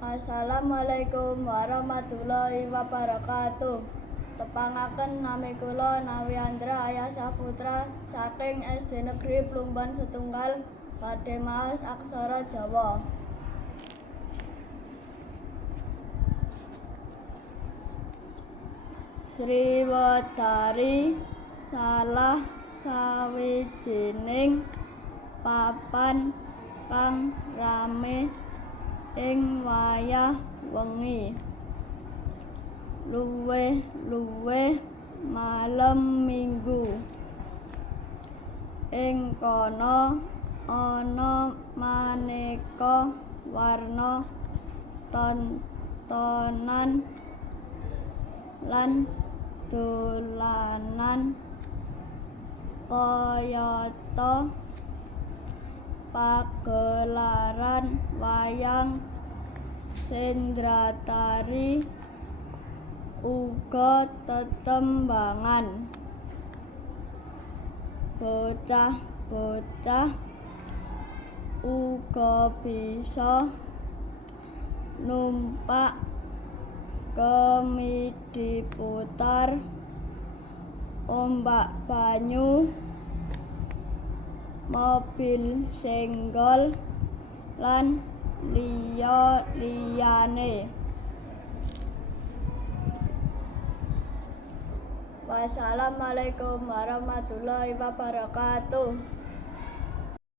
Assalamualaikum warahmatullahi wabarakatuh. Tepangaken nami kula Nawiandra Ayah Saputra saking SD Negeri Plumban Setunggal badhe maos aksara Jawa. Sriwedari salah sawijining papan kang rame ing wayah wengi, luwih malem Minggu. Ing kana ana maneka warna tontonan lan dolanan kayata pagelaran wayang sendratari uga tetembangan. Bocah-bocah uga bisa numpak kemidi putar, ombak banyu, mobil senggol lan liya-liyane. Wassalamualaikum warahmatullahi wabarakatuh.